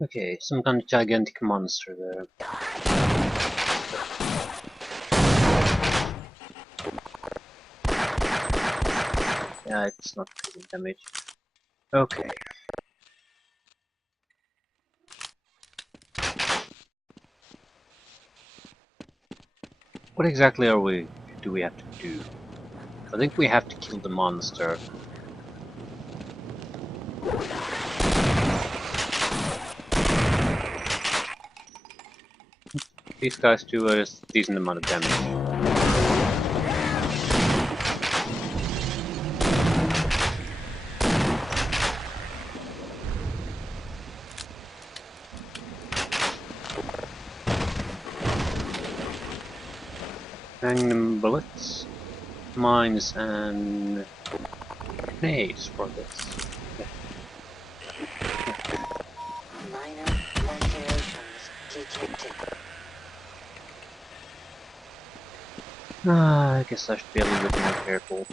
Okay, some kind of gigantic monster there. Yeah, it's not taking damage. Okay. What exactly do we have to do? I think we have to kill the monster. These guys do a decent amount of damage. Magnum bullets, mines, and grenades for this. Minor alterations detected. I guess I should be a little bit more careful.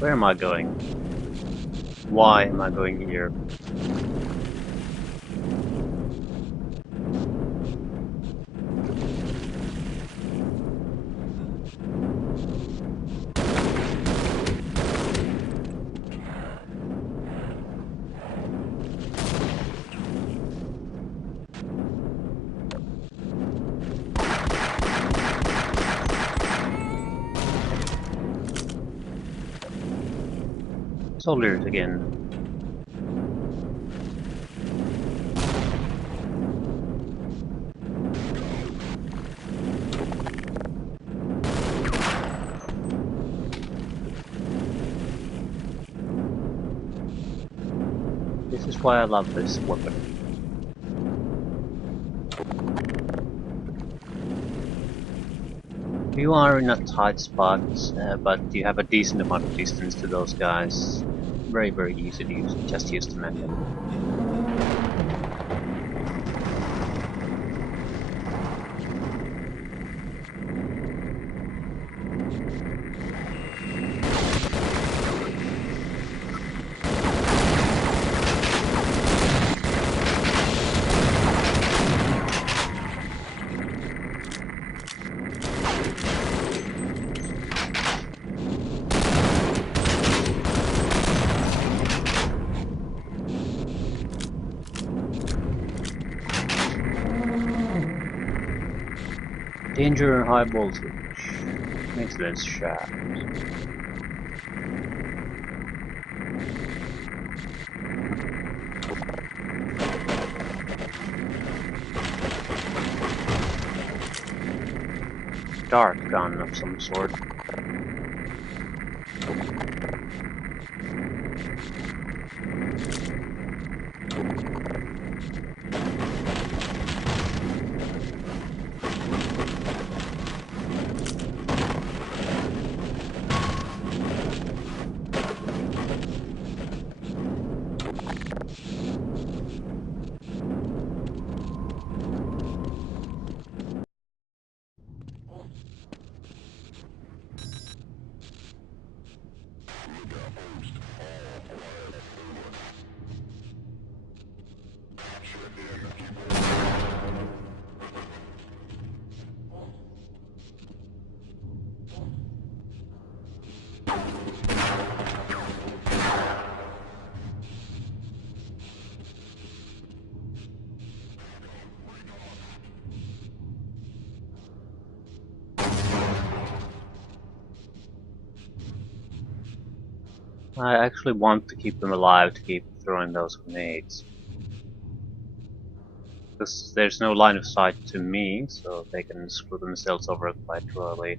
Where am I going? Why am I going here? Soldiers again. This is why I love this weapon. You are in a tight spot, but you have a decent amount of distance to those guys. Very easy to use. Just use the magnum. Danger and high voltage. Maintenance shaft. Dart gun of some sort. I actually want to keep them alive to keep throwing those grenades. Because there's no line of sight to me, so they can screw themselves over quite early.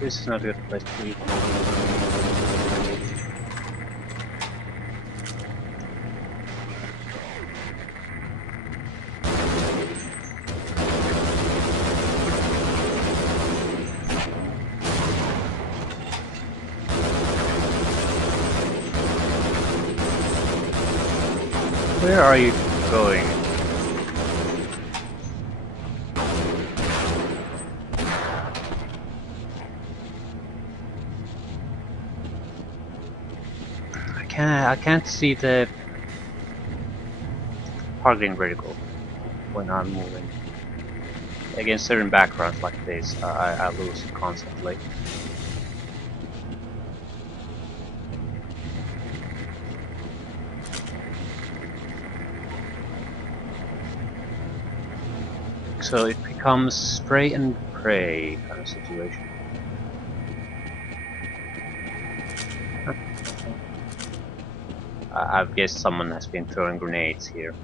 This is not a good place to be. Where are you going? I can't see the targeting reticle when I'm moving. Against certain backgrounds like this, I lose it constantly. So it becomes spray and pray kind of situation. I guess someone has been throwing grenades here.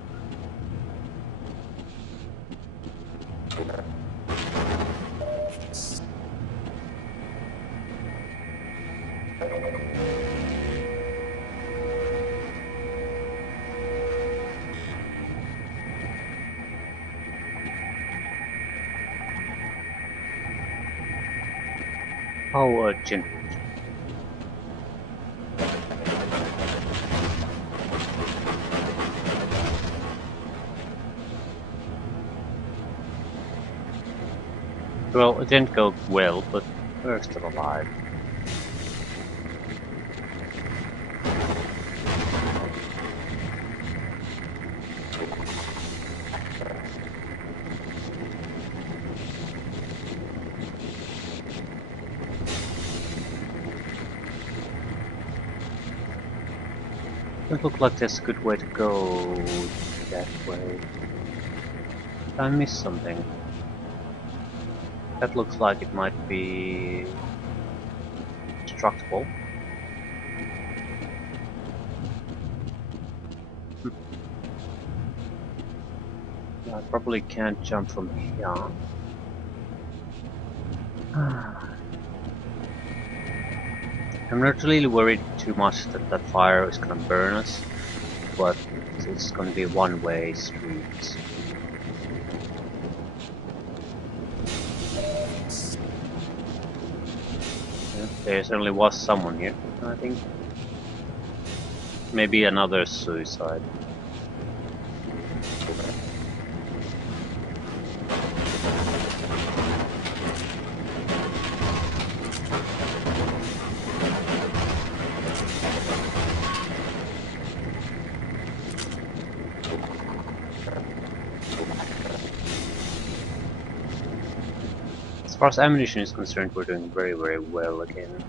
How urgent. Well, it didn't go well, but we're still alive. Doesn't look like there's a good way to go that way. Did I miss something? That looks like it might be destructible. I probably can't jump from here. I'm not really worried too much that that fire is gonna burn us, but it's gonna be a one-way street. Yeah, there certainly was someone here, I think. Maybe another suicide. As far as ammunition is concerned, we're doing very, very well again.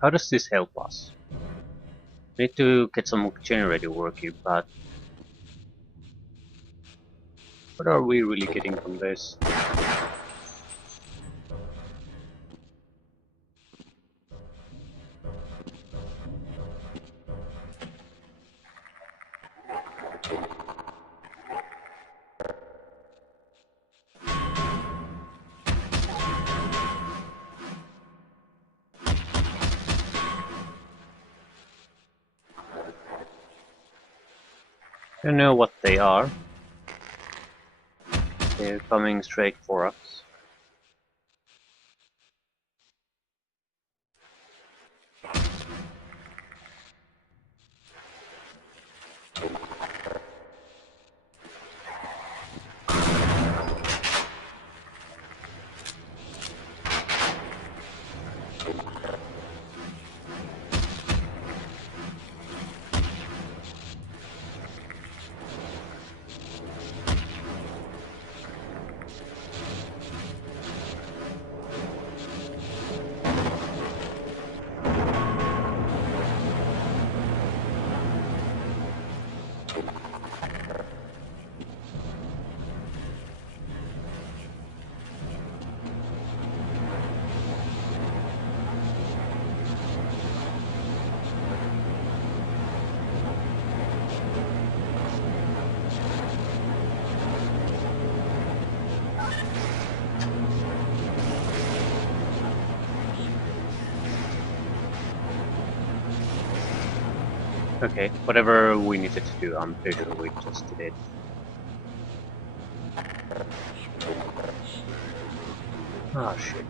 How does this help us? We need to get some generator working, but what are we really getting from this? I don't know what they are. They're coming straight for us. Okay, whatever we needed to do, I'm pretty sure we just did it. Ah, shit.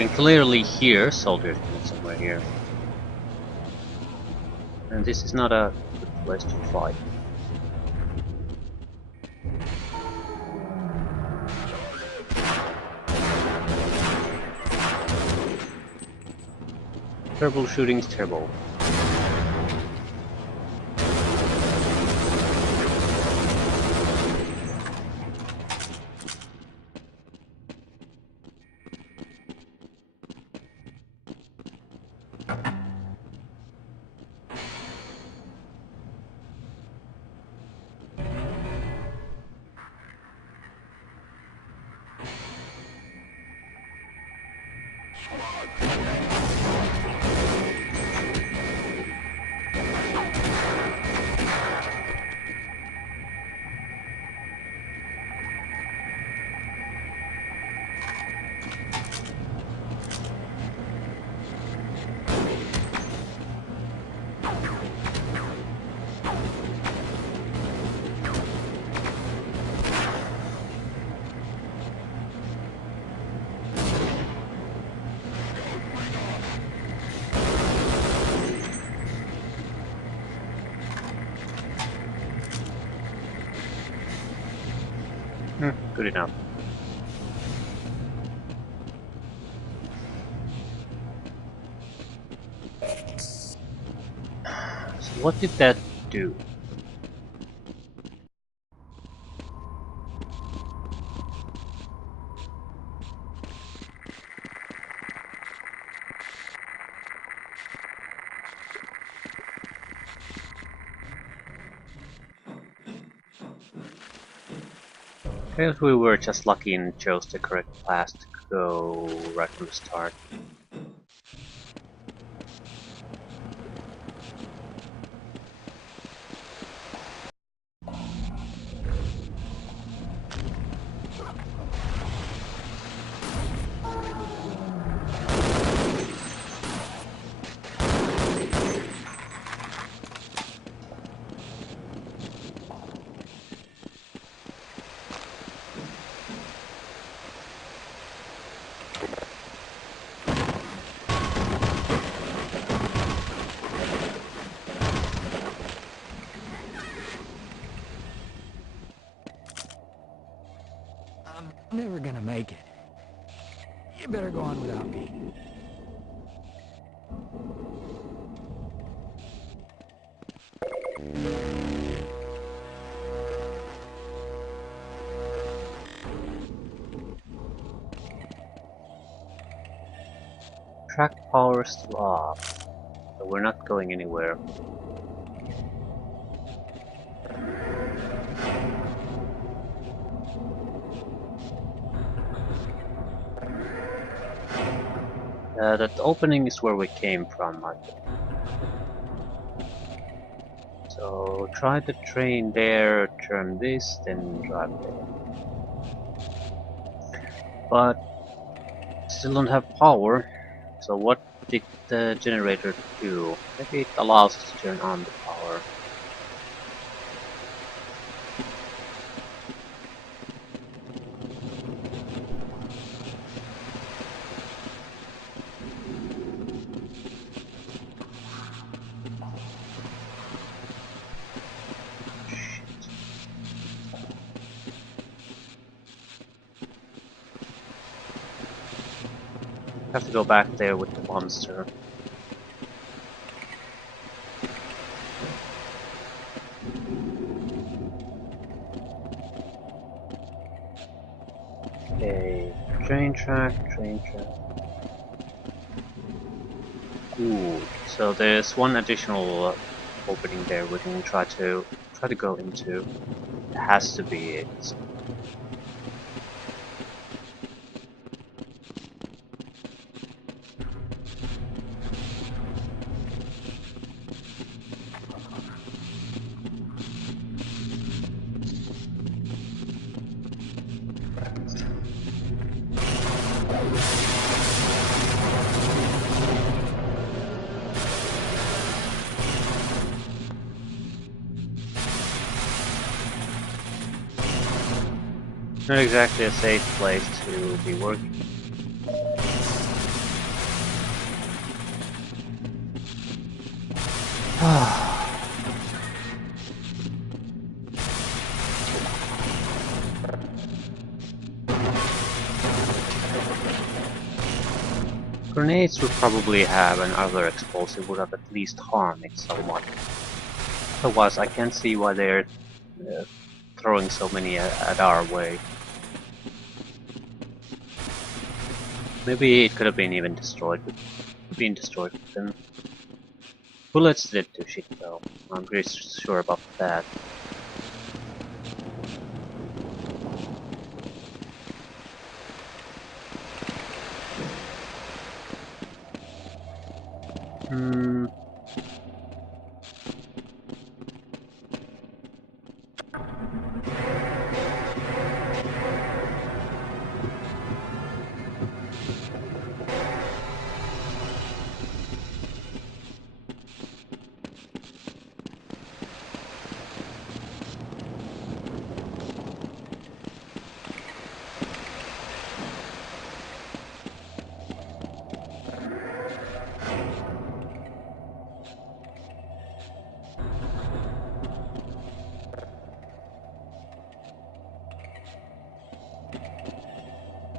You can clearly hear soldiers somewhere here. And this is not a good place to fight. Troubleshooting is terrible. Good enough. So what did that do? I guess we were just lucky and chose the correct path to go right from the start. I'm never gonna make it. You better go on without me. Track power still off, so we're not going anywhere. That opening is where we came from, I think. So try the train there, turn this, then drive there. But still don't have power, so what did the generator do? Maybe it allows us to turn on the power. Have to go back there with the monster. Okay, train track. Ooh, so there's one additional opening there we can try to go into. It has to be it. Not exactly a safe place to be working. Grenades would probably have, and other explosive would have at least harmed it somewhat. Otherwise, I can't see why they're throwing so many at our way. Maybe it could have been even destroyed. Been destroyed with them. Bullets did do shit though. I'm pretty sure about that. Hmm.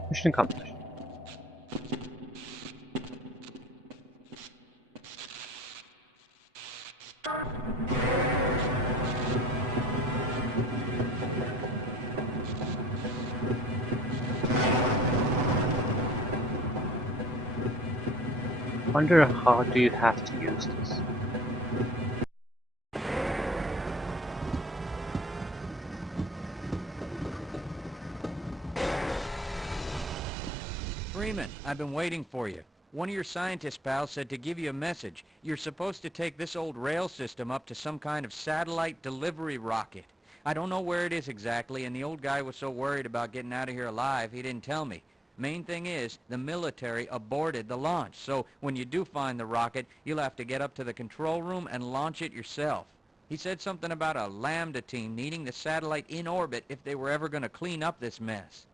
Mission accomplished. Wonder how do you have to use this? Freeman, I've been waiting for you. One of your scientist pals said to give you a message. You're supposed to take this old rail system up to some kind of satellite delivery rocket. I don't know where it is exactly, and the old guy was so worried about getting out of here alive, he didn't tell me. Main thing is, the military aborted the launch, so when you do find the rocket, you'll have to get up to the control room and launch it yourself. He said something about a Lambda team needing the satellite in orbit if they were ever going to clean up this mess.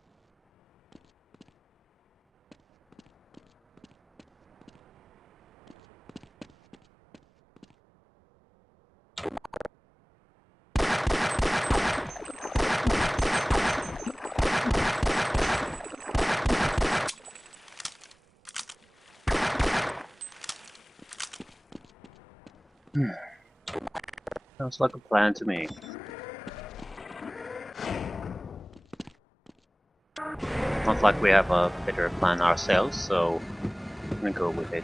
Sounds like a plan to me. Not like we have a better plan ourselves, so I'm gonna go with it.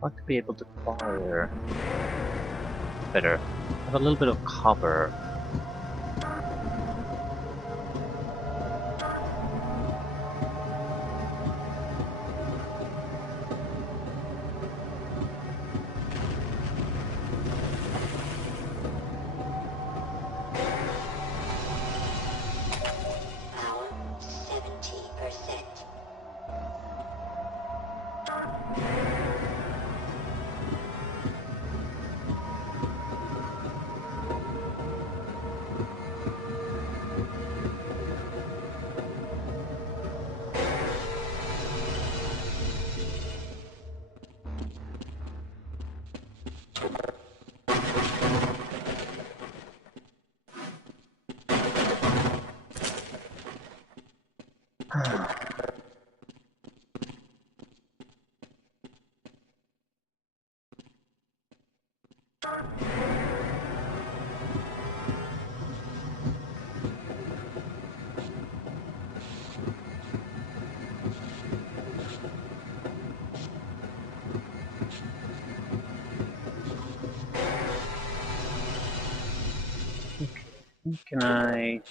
I'd like to be able to fire better. Have a little bit of cover. Power 70%. Can I...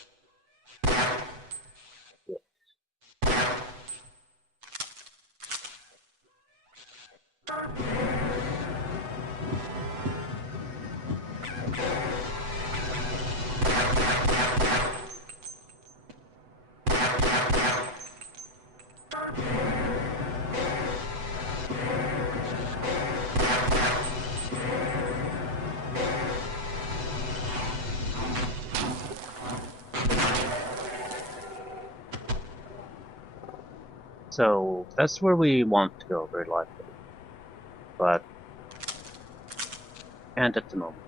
So that's where we want to go, very likely. But can't at the moment.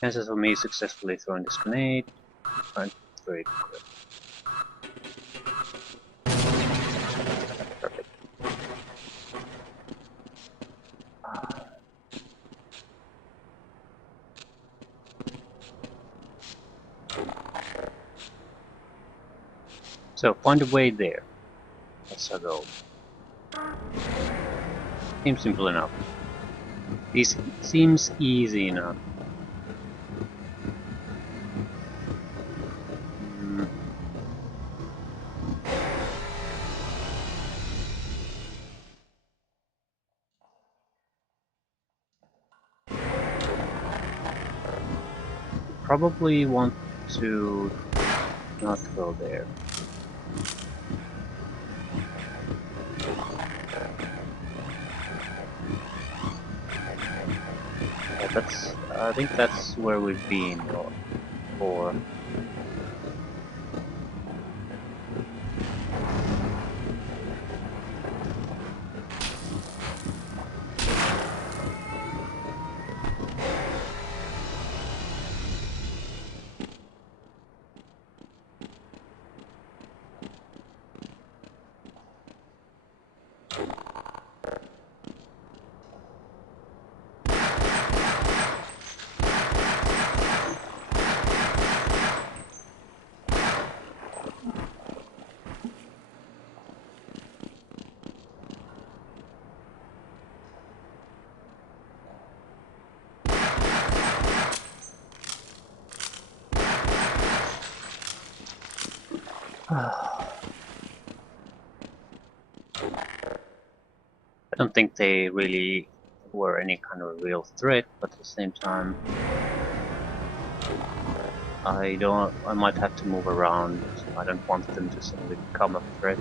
Chances of me successfully throwing this grenade aren't very good. Perfect. So find a way there. That's our goal. Seems simple enough. This seems easy enough. Probably want to not go there. Yeah, that's. I think that's where we've been before. I don't think they really were any kind of real threat, but at the same time, I might have to move around. I don't want them to suddenly become a threat.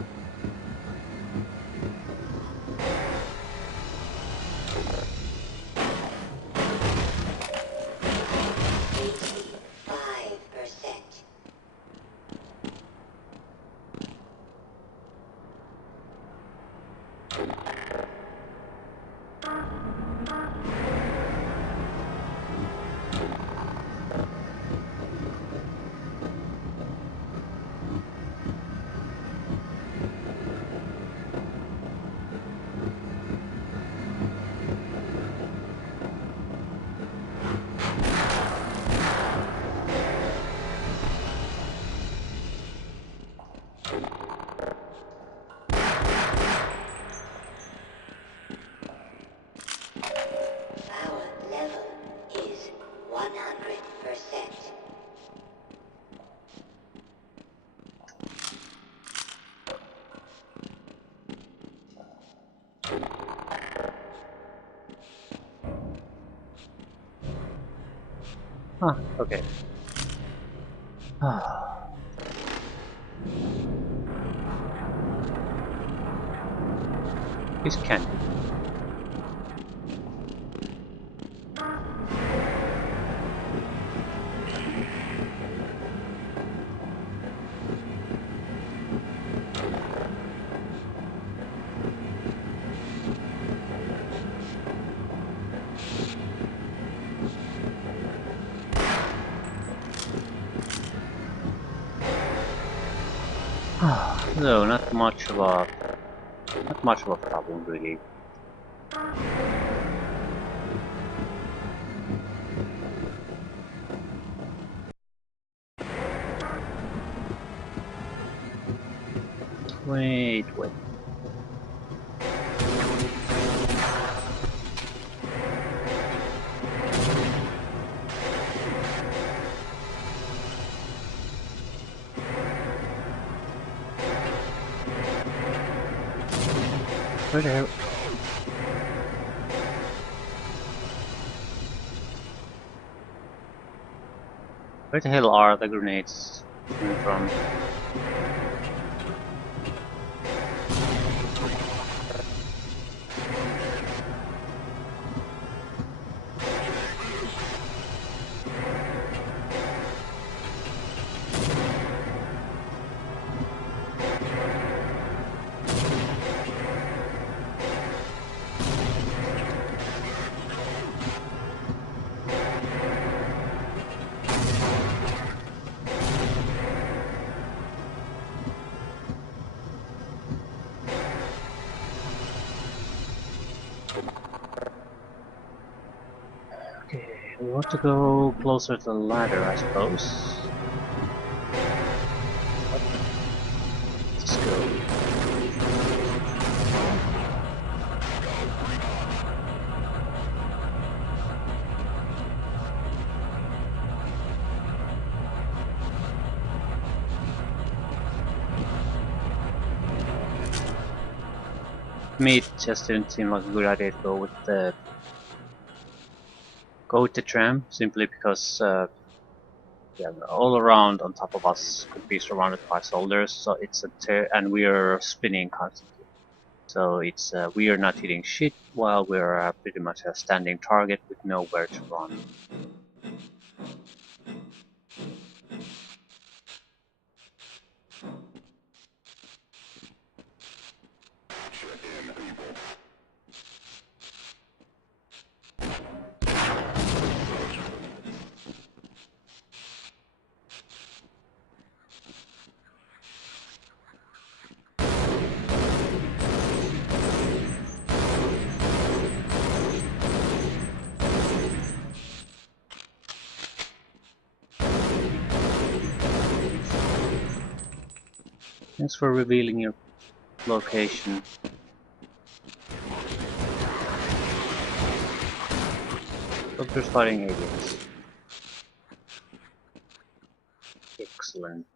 Ah, okay. He's candy. No, not much of a problem really. Wait. Where the hell? Where the hell are the grenades coming from? Okay, we want to go closer to the ladder, I suppose. Let's go. Me, it just didn't seem like a good idea to go with the tram, simply because yeah, all around on top of us could be surrounded by soldiers, so it's and we are spinning constantly. So it's we are not hitting shit while we're pretty much a standing target with nowhere to run. Thanks for revealing your location. Doctor's fighting aliens. Excellent.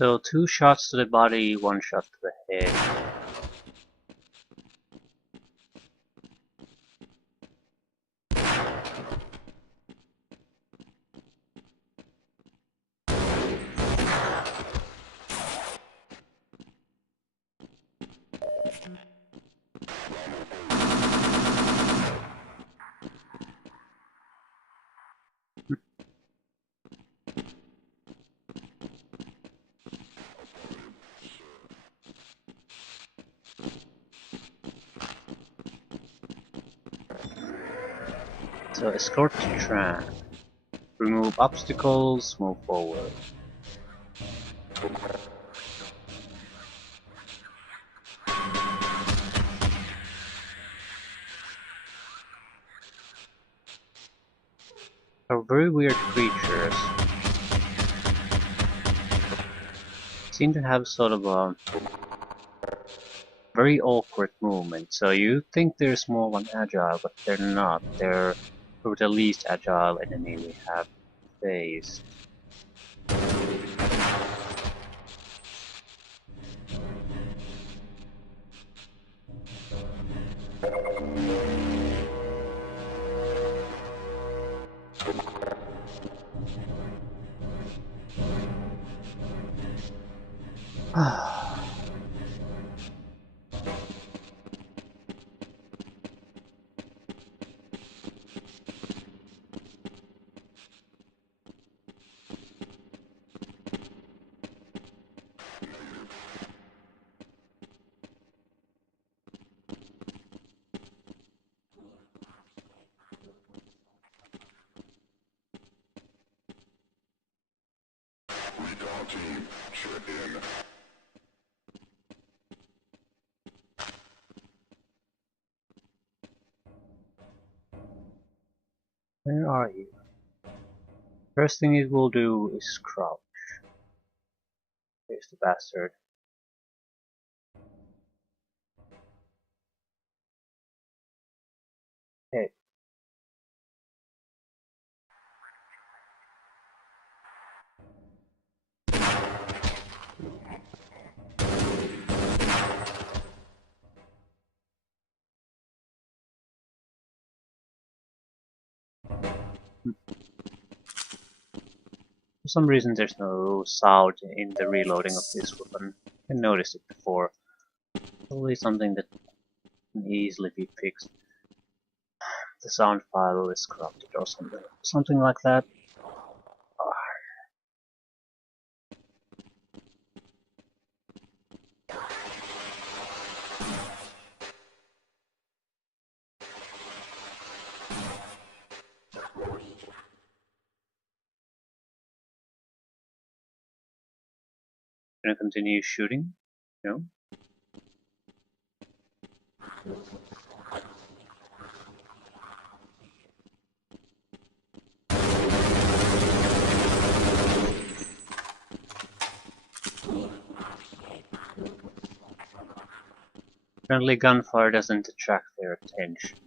So 2 shots to the body, 1 shot to the head. So escort to Tran. Remove obstacles, move forward. Are very weird creatures. Seem to have sort of a very awkward movement. So you think they're small and agile, but they're not. They're the least agile enemy we have faced. Where are you? First thing it will do is crouch. There's the bastard. Hey. For some reason there's no sound in the reloading of this weapon. I noticed it before. Probably something that can easily be fixed. The sound file is corrupted or something. Something like that. Gonna continue shooting? No? Apparently gunfire doesn't attract their attention.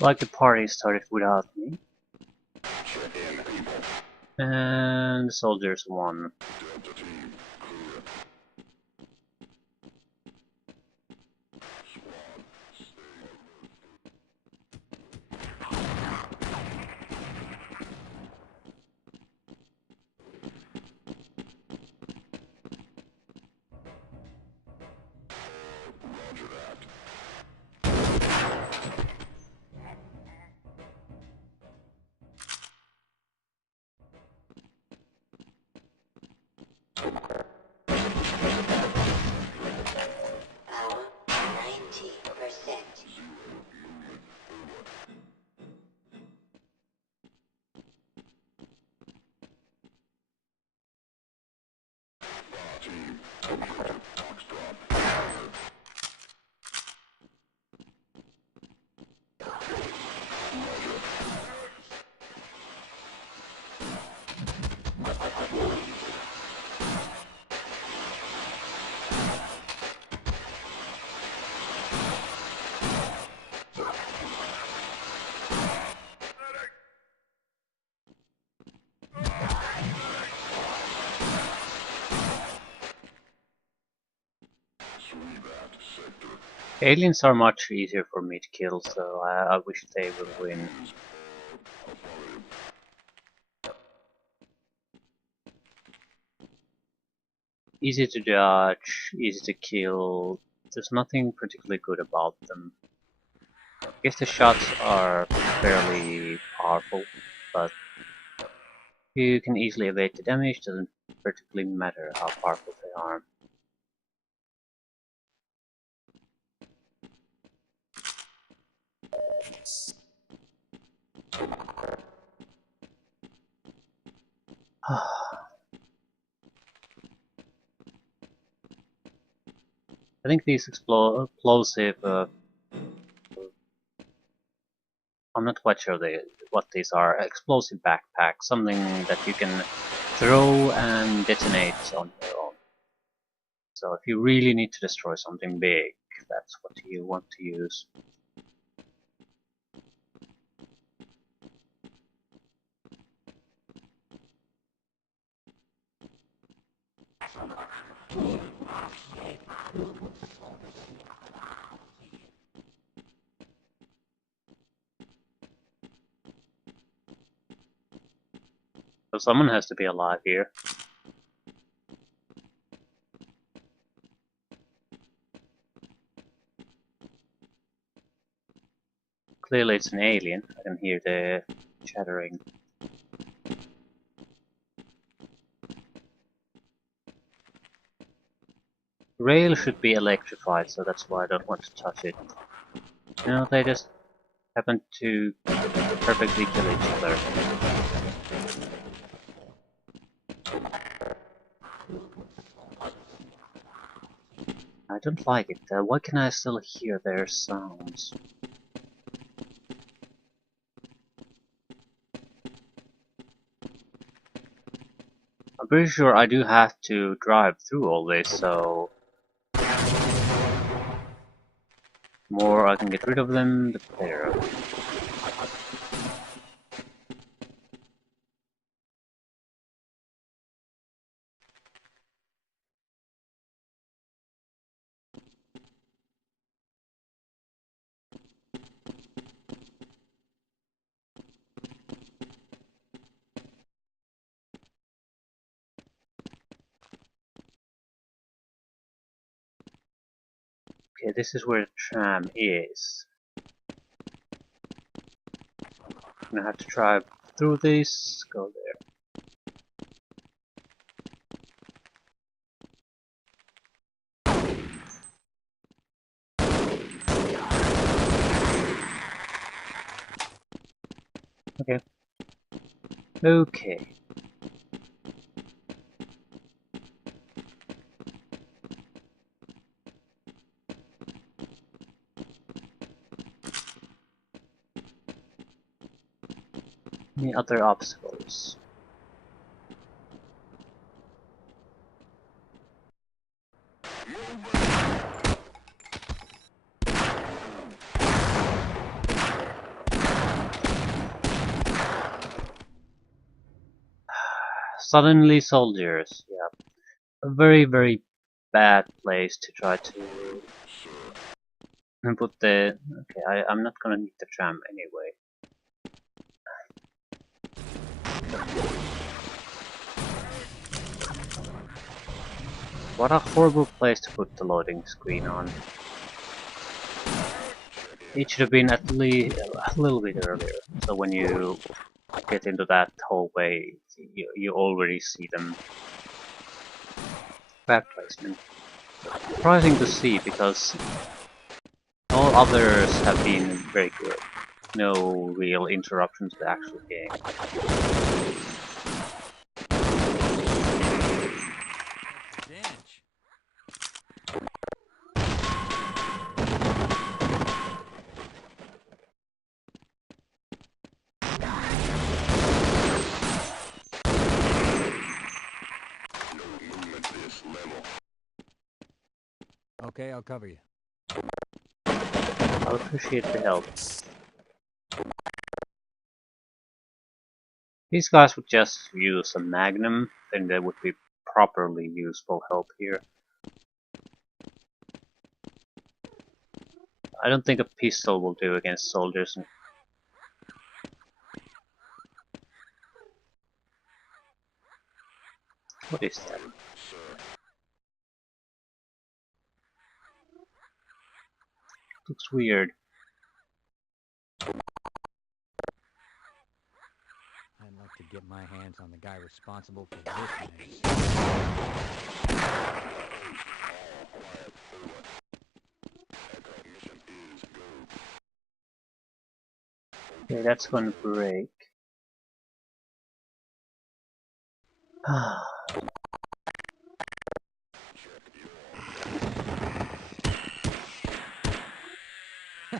Like the party started without me. And the soldiers won. Power 90%. Aliens are much easier for me to kill, so I wish they will win. Easy to dodge, easy to kill. There's nothing particularly good about them. I guess the shots are fairly powerful, but you can easily evade the damage, doesn't particularly matter how powerful they are. I think these explosive, I'm not quite sure what these are, explosive backpacks, something that you can throw and detonate on your own. So if you really need to destroy something big, that's what you want to use. So someone has to be alive here. Clearly it's an alien. I can hear the chattering. Rail should be electrified, so that's why I don't want to touch it. You know, they just happen to perfectly kill each other. I don't like it. Why can I still hear their sounds? I'm pretty sure I do have to drive through all this, so the more I can get rid of them, the better. Okay, this is where the tram is. I'm gonna have to drive through this, go there. Okay. Okay. Any other obstacles? Suddenly soldiers, yeah. A very, very bad place to try to put the... Okay, I'm not gonna need the tram anyway. What a horrible place to put the loading screen on. It should have been at least a little bit earlier, so when you get into that hallway, you already see them. Bad placement. Surprising to see, because all others have been very good. No real interruption to the actual game. Okay, I'll cover you. I appreciate the help. These guys would just use a magnum, then they would be properly useful help here. I don't think a pistol will do against soldiers. What is that? Looks weird. I'd like to get my hands on the guy responsible for this mess. Okay, that's gonna break.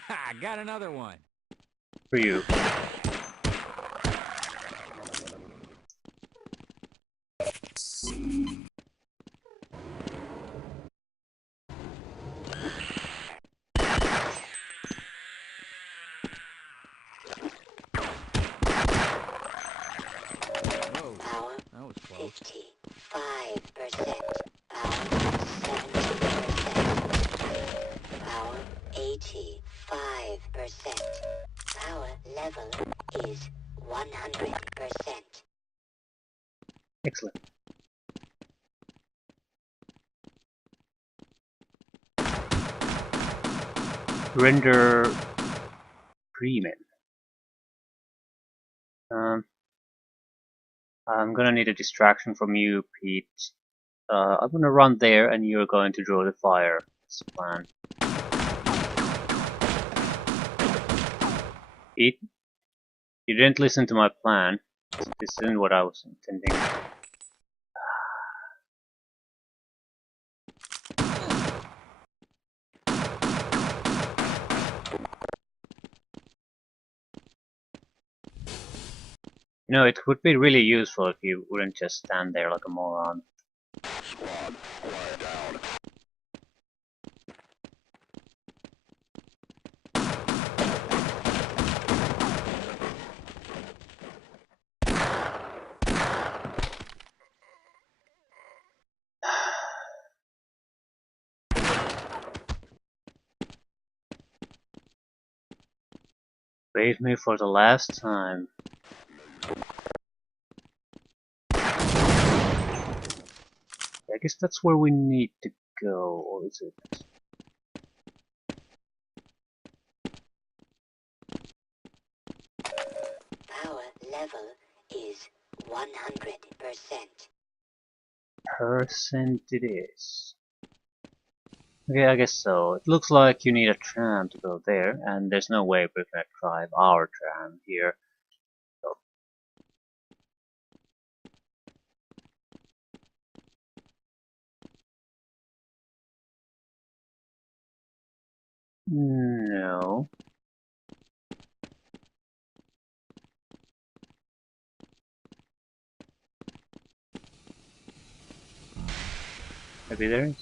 I got another one. For you. Whoa, Power that was close. 55%. Power 70%. Power 85%. Power level is 100%. Excellent. Render Freeman. I'm gonna need a distraction from you, Pete. I'm gonna run there and you're going to draw the fire. That's the plan. Pete, you didn't listen to my plan. This isn't what I was intending. You know, it would be really useful if you wouldn't just stand there like a moron. Squad, quiet down. Save me for the last time. I guess that's where we need to go, or is it? Power level is 100%. Percent it is. Okay, I guess so. It looks like you need a tram to go there, and there's no way we're gonna drive our tram here. So. No. Maybe there is.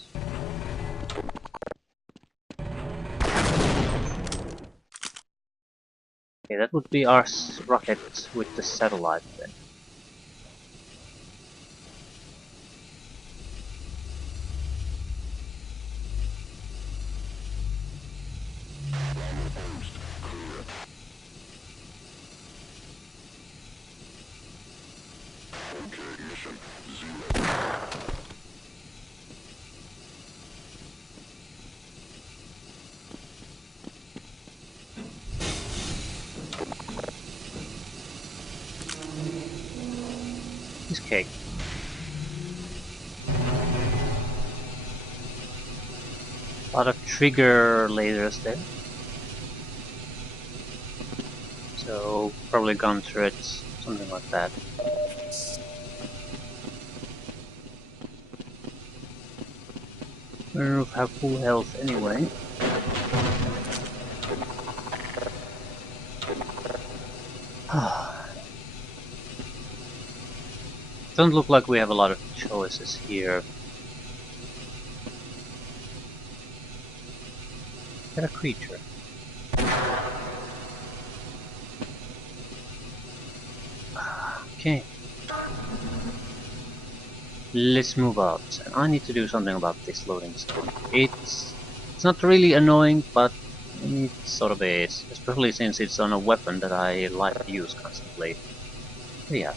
Okay, that would be our rocket with the satellite then. Okay, mission zero. This cake. A lot of trigger lasers there. So probably gun turrets, something like that. We don't have full health anyway. Doesn't look like we have a lot of choices here. Get a creature. Okay. Let's move out. And I need to do something about this loading zone. It's not really annoying, but It sort of is, especially since it's on a weapon that I like to use constantly. Yeah,